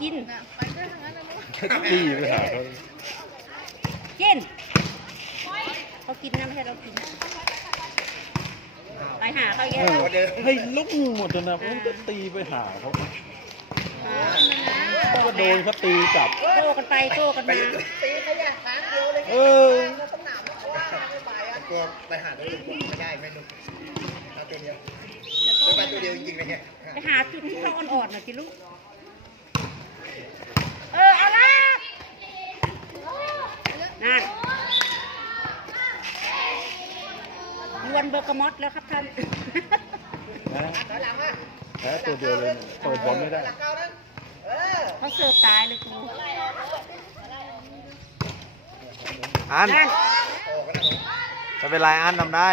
กิน ตีไปหาเขากิน เขากินนะไม่ใช่เรากิน ไปหาเขาแย่เออแล้วให้ลุกหมดเลยนะผมก็ตีไปหาเขาก็โดนเขาตีกลับ โก้กันไปโก้กันมาเออกลัวไปหาตัวอื่นไม่ได้ไม่นุกเอาตัวเดียวตัวไปตัวเดียวจริงๆเลยเนี่ยไปหาจุดที่เขาอ่อนๆหน่อยสิลูก เออเอาละนั่นยวนเบอร์กามอตแล้วครับท่าน นะแพ้ตัวเดียวเลยเปิดบอลไม่ได้ เขาเสิร์ฟตายเลยครูอันนั่นไม่เป็นไรอันทำได้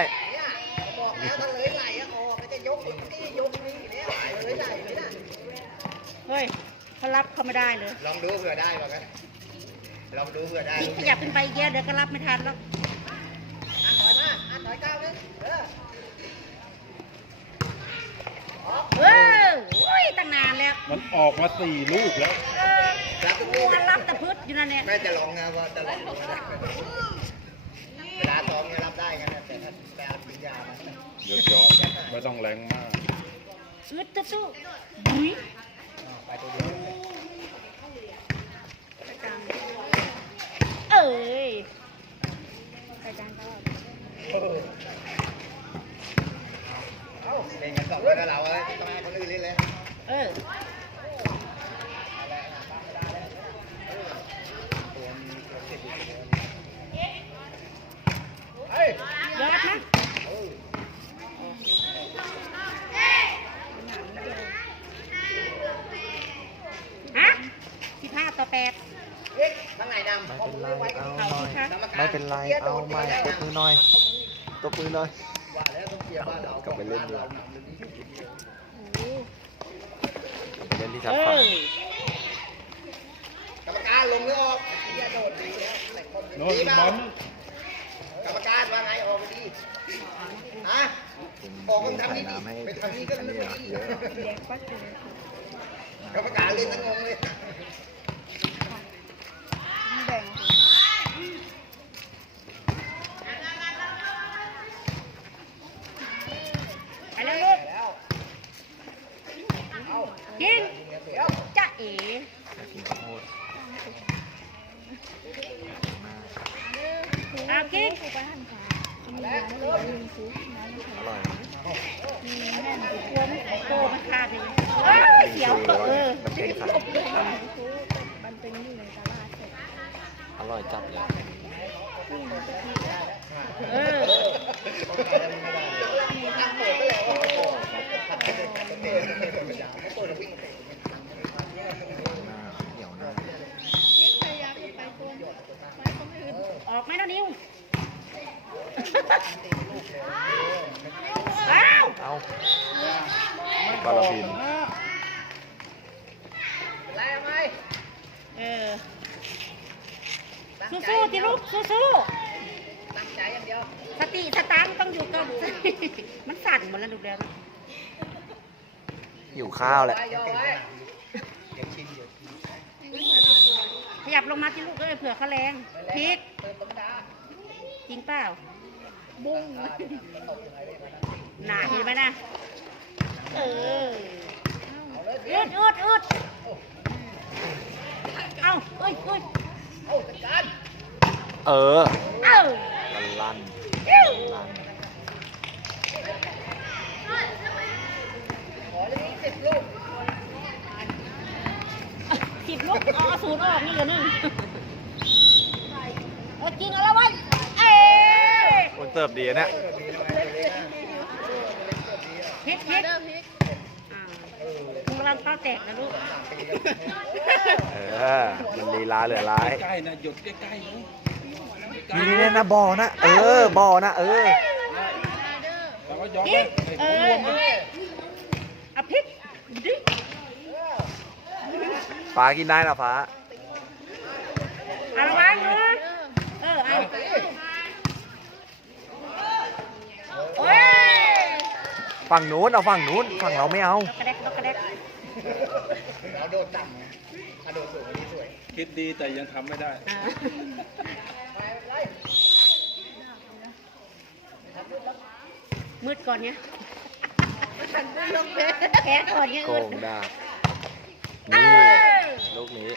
เฮ้ย เขารับเขาไม่ได้เลย ลองดูเผื่อได้บอกกันลองดูเผื่อได้พี่ขยับขึ้นไปอีกเยอะเดี๋ยวก็รับไม่ทันแล้วอันถอยมาอันถอยก้าวนึงเออเออโอ้ยตั้งนานแล้วมันออกมาสี่ลูกแล้วเออรับทุกมัลูกวรับแต่พืชอยู่นั่นเนี่ยแม่จะลองนะว่าจะลองดูนะเวลาซ้อมเนี่ยรับได้กันนะแต่ถ้าไปเอาปัญญามาเดี๋ยวยอดไม่ต้องแรงมากอึดตุ๊ตู้บุ้ย ไปตัวเดียวเอ้ยไปจานเอ้าเล่นกันสองคนแล้วเราเอ้ยต้องให้คนอื่นเล่นเลย เออ ตัวมีตัวติดอยู่เฮ้ย ยอดนะฮะสิบห้าต่อแปด เอ๊ะข้างในดำ ไม่เป็นไร เอาห เอา น่อย สิคะ ไม่เป็นไร เอาใหม่ตบมือหน่อยตบมือ หน่อยว่าแล้วต้องเคลียร์บ้านเรากลับไปเล่นดีกว่าเรานำเลยนี่ไปเล่นที่เอทับฝั่งอกรรมการลงหรือออกเฮียโดดดีแล้วแต่คนโน่นดีเปบอล่าลกรรมการว่าไงออกไปดีฮะผมออกเล่กันนทำถ่ายนี้น้ำให้ไปทำนี้ก็อันไม่นี้ดีเยอะกรรมการเล่นทั้งงงเลย ไปแล้วลูก แล้ว ยิงจ้าเอ๋ กินข้าวโพด อากิง อร่อยกไม่โตมันขาดเลยเอ้ยเสียวเออมันเป็นไข่อร่อยจัดเลยเออตั้งเปิดก็แล้วผัดเด็ดผัดเด็ดเปิดแล้ววิ่งหน้าเหนียวหน้าออกไหมนะนิว เอาปลาพินแล้วไหมเออสู้ๆที่ลูกสู้ตั้งใจอย่างเดียวๆสติสตางค์ต้องอยู่กับมันสั่นหมดแล้วดูแล้วนะหิวข้าวแหละไว้ย่อไว้เดี๋ยวชิมเดี๋ยวขยับลงมาที่ลูกเอ้ยเผื่อเขาแรงพริกเติมธรรมดาจริงเปล่า บุ้งหนาเห็นไหมนะ เอออืดอืดอืดเอาเอ้ยเอ้ยเอาจัดการเออเอ้าลันลันลันขอเลยสิบลูกสิบลูกเอาเอาศูนย์ออกนี่เหลือหนึ่งเออกินเอาแล้วไว้ยเอ้ยคน เสิร์ฟดีนะเนี่ยพริกพริกอ่ามึงกำลังเป้าแตกนะลูก เออมันลีลาเหลือร้ายใกล้ๆนะหยดใกล้ๆนะนี่นี่นะบ่อนะเออบ่อนะเออแล้วก็ย้อนพริกไปเอให้อเขารวมเอเลยอเอาพริกดิฟ้ากินได้นะฟ้าเอาระวังนะเออเอาโอ้ย ฝั่งนู้นเอาฝั่งนู้นฝั่งเราไม่เอาดอกกระแดกดอกกระแดกเราโดดต่ำไงถ้าโดดสูงกว่านี้สวย คิดดีแต่ยังทำไม่ได้อ่ามืดก่อนเนี้ยแพ้ก่อนเนี้ยโกอึดงดาบเอนี่อลูกนี้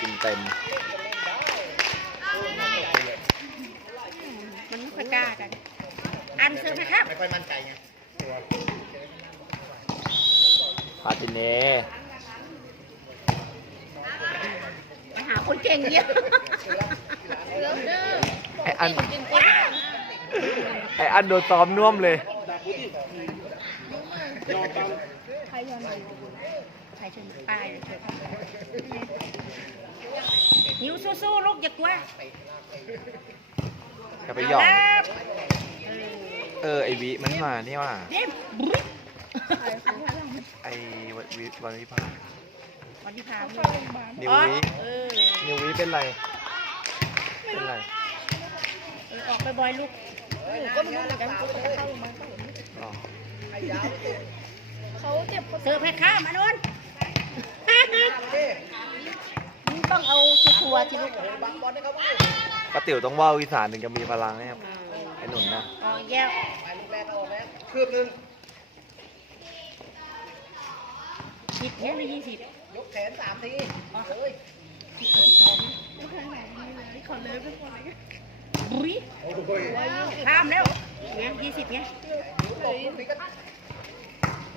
กินเต็ม มันไม่ค่อยกล้ากัน อันเซิร์ฟนะครับ ไม่ค่อยมั่นใจไงตัว พาติเน่ไปหาคนเก่งเยอะไออันว้าวไออันโดนซ้อมน่วมเลยใครชนป้ายนิ้วสู้ๆลูกอย่ากลัวจะไปหยอกครับ เออไอวิมันมานี่ว่าไอวันวิวันวิภาวันที่พานิววิเออนิววิเป็นไร เป็นไรออกไปบ่อยๆลูกก็ไม่รู้เหมือนกันอ๋อเสิร์ฟให้ข้ามอนนมึงต้องเอาชัวร์ที่ลูกป้าติ๋วต้องว่าวอีสานถึงจะมีพลังนะครับ อหนุนนะอ๋อแย่วไปลูกแรกก็ออกแล้วคืบหนึงผิดแค่ไม่ยี่สิบยกแขนสามทีเฮ้ยผิดกับที่สองบุ้ยโอ้ยข้ามแล้วเงี้ยยี่สิบเงี้ยตกลูกนี้ก็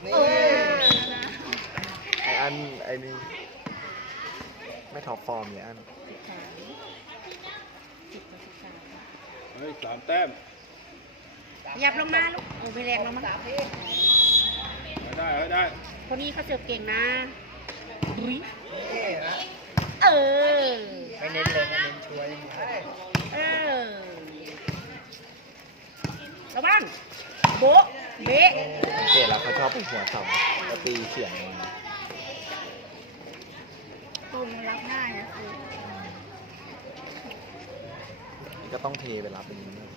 นี่ไออันไอนี่ไม่ท็อปฟอร์มเลยอันสิบสามสิบกับสิบสามเฮ้ยสามแต้ม ขยับลงมาลูกโอ้ไม่แรงลงมาสามทีไม่ได้ไม่ได้คนนี้เขาเสิร์ฟเก่งนะบุ้ยนี่นะเออไม่เน้นเลยนะเน้นช่วยอย่างนี้เออระวังโบะเบะสังเกตแล้วเขาชอบเป็นหัวเสาแล้วตีเฉียงมาตุนรับหน้านะคือนี่ก็ต้องเทไปรับเป็นนี้นะ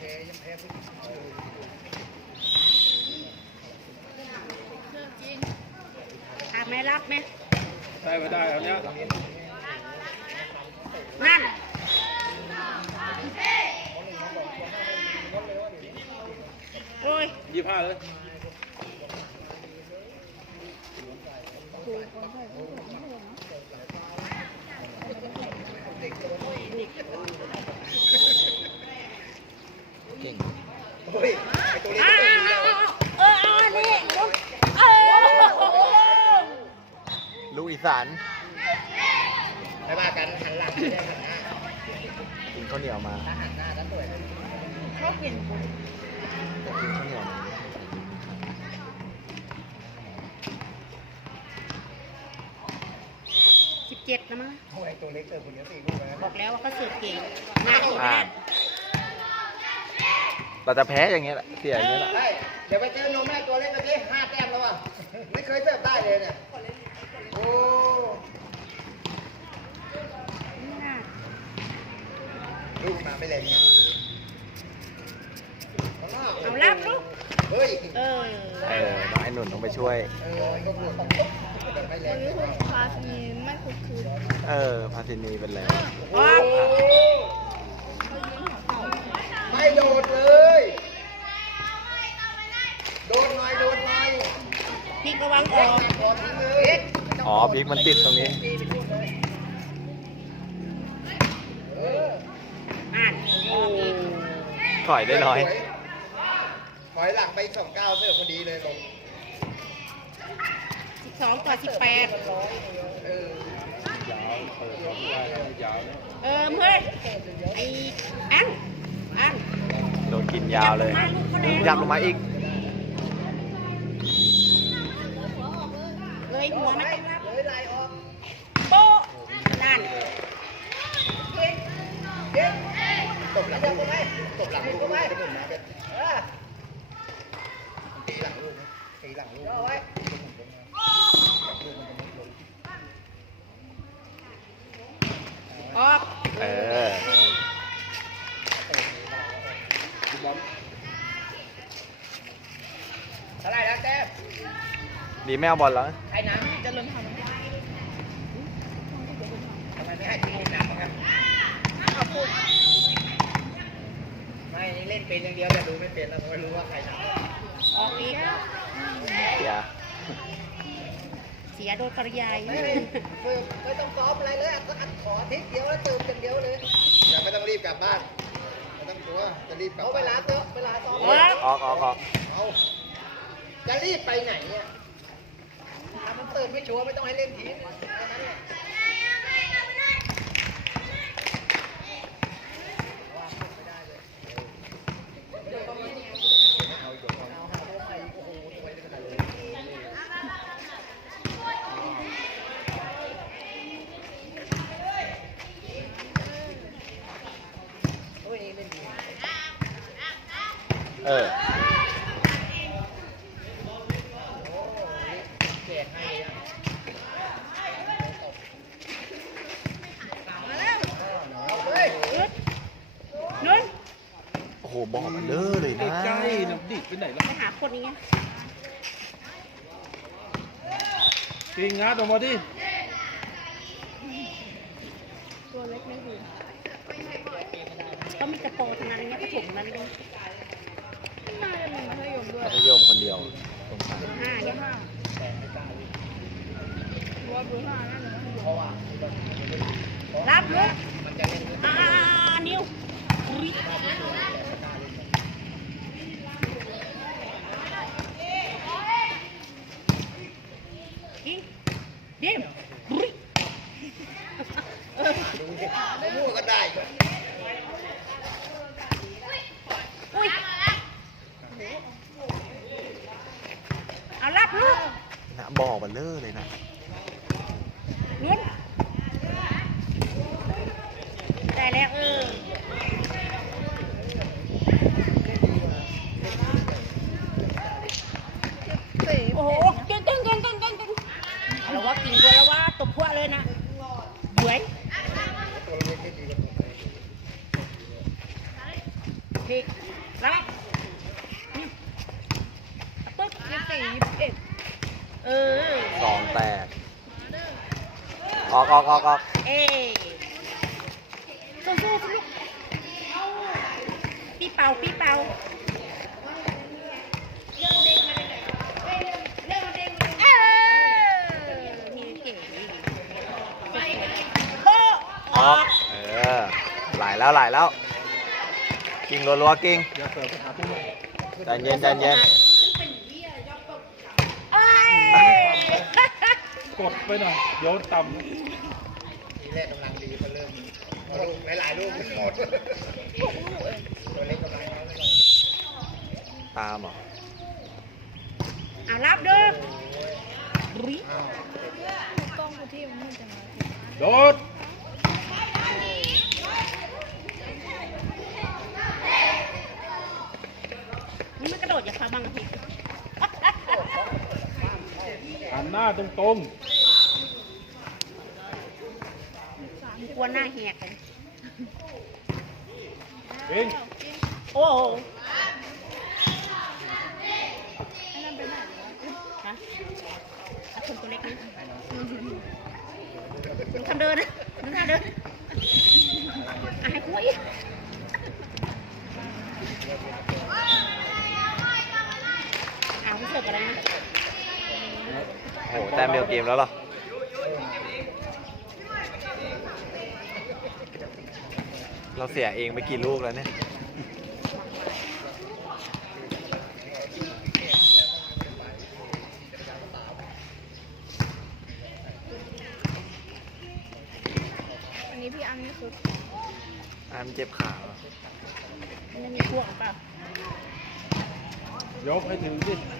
เออ แพ้ยังแพ้ผู้หญิงทำไหมรับไหมได้ไม่ได้เอาเนี้ยนั่น โอ้ยยี่ห้าเลยเก่ งเฮ้ยไอตัวเล็กอ้าก็วตัวนี้เลยเออเอาอันนี้ลูกเออลูกอีสานไม่ว่ากันหันหลังไม่ได้หันหน้ากินข้าวเหนียวมาถ้าหันหน้าแล้วสวยเขาเปลี่ยนอยากกินข้าวเหนียวมาสิบเจ็ดนะมั้งโอ้ยตัวเล็กเติมคนเดียวสี่ลูกเลยบอกแล้วว่าเขาเสิร์ฟเก่งหน้าอีกอ่านะ เราจะแพ้อย่างเงี้ยแหละเสียอย่างเงี้ยแหละได้เดี๋ยวไปเจอนมแม่ตัวเล็กกันดิห้าแต้มแล้วอะ ไม่เคยเสิร์ฟได้เลยเนี่ย โอ้หน้าลูกมาไม่เลยเนี่ยเอารับลูก เฮ้ย เออเออน้องไอ้หนุนต้องไปช่วย เออก็ปวดแบบไม่แรงพาสมีไม่คุกคืนเออพาซินีเป็นแล้วออกไม่โดดเลยโดดหน่อยโดดหน่อย พี่ระวังออก ขอทิ้งเลย อ๋อ พริกมันติดตรงนี้อ่านออกอีกถอยได้น้อย ถอยหลังไปอีกสองก้าวเสิร์ฟพอดีเลยลงสิบสองกว่าสิบแปดเออยาวเปิดไม่ได้ให้ยาวนะเออเพื่อนไอ้อันอันโดนกินยาวเลยมาลูกเขาแรงยับลงมาอีก เลยหัวไม่ต้องรับ เลยลายออก โป๊ะนั่น ตบหลังลูกไหมตบหลังลูกไหมเป็นหนุ่มนะเป็นตีหลังลูกตีหลังลูกอาไว้อกเออลูกบอลเท่าไหร่แล้วแต้ทีไม่เอาบอลแล้ว ใครน้ จะเริ่มทำำทำไมไม่ให้ทีมน้ำครับ ขอบคุณ ไม่นี่ เล่นเป็นอย่างเดียวแต่ดูไม่เป็นเราไม่รู้ว่าใครน้ำออกอีกเสียเสียโดนปริยายไม่ไม่ต้องซ้อมอะไรเลยก็อัดขออาทิตย์เดียวแล้วเติมอย่างเดียวเลยอย่าไม่ต้องรีบกลับบ้านไม่ต้องกลัวจะรีบกลับเวลาเตอะเวลาซ้อมเออออกออกออกเอาจะรีบไปไหนเนี่ยถ้ามันเติมไม่ชัวร์ไม่ต้องให้เล่นทีมแค่นั้นแหละโอ้ยเล่นดี เออ แจกให้เลยอะเอาเฮ้ย นุ่น โอ้โหบอลมันเลอะเลยนะ ใกล้ๆน้ำดิไปไหน ล่ะไปหาคนนี้ไงเก่งงัดออกมาดิตัวเล็กไม่ถึงก็มีกระโปรงทั้งนั้นอย่างเงี้ยกระถุงนั้นเลยน่าจะมีมัธยมด้วยมัธยมคนเดียวสงสารห้าเนี่ยห้าว่าเบอร์ห้าน่าจะมัธยเพมราะว่ารับลูกมันจะเล่นด้วยอ่านิ้วอุ๊ยยิงเดี่ยมอุ๊ย ดูสิมั่วก็ได้ อุ้ยเอารับลูก นะบอลมัน เลอะเลยนะ นุ่นได้แล้วเออ สี่ โอ้โหเก่งเก่งเก่งเก่งเก่งเก่งเอาละว่ากิ่งตัวแล้วว่าตบพวกเลยนะเหวย ตัวเล็กไม่ดีกว่าผมเลย พลิกรับนี่ปึ๊บ ยี่สิบสี่ยี่สิบเอ็ด เออ สองแตก ออกออกออกออก เอ้สู้ๆสิลูกปีเป่าปีเป่าเออนี่เก่งนี่โอ้ออกเออไหลแล้วไหลแล้วกิ่งรัวๆกิ่งอย่าเสิร์ฟไปหาผู้ลงใจเย็นใจเย็นเอ้ย กดไปหน่อยโยนต่ทีแรกกำลังดีก็เริ่มเอาลูกหลายๆลูกหมดตัวเล็กกำลังน้อยไปก่อนตามเหรอเอารับเด้อรุยอ้าวกล้องกูที่มันมืดจังเลยำโดดนี่มันกระโดดอย่าฟ้าบังทีหัน หน้าตรงกลัวหน้าแหกเลยๆเก่งโอ้โหไอ้นั่นไปไหนวะฮะเอาคนตัวเล็กนะดูทำเดินนะดูท่าเดินอะให้คุยเอาคุณเสิร์ฟอะไรนะโอ้โห แต้มเดียวเกมแล้วเหรอเราเสียเองไปกี่ลูกแล้วเนี่ยอันนี้พี่อันนี่คืออันเจ็บขาเหรอมันมีพวกเปล่ายกให้ถึงสิเ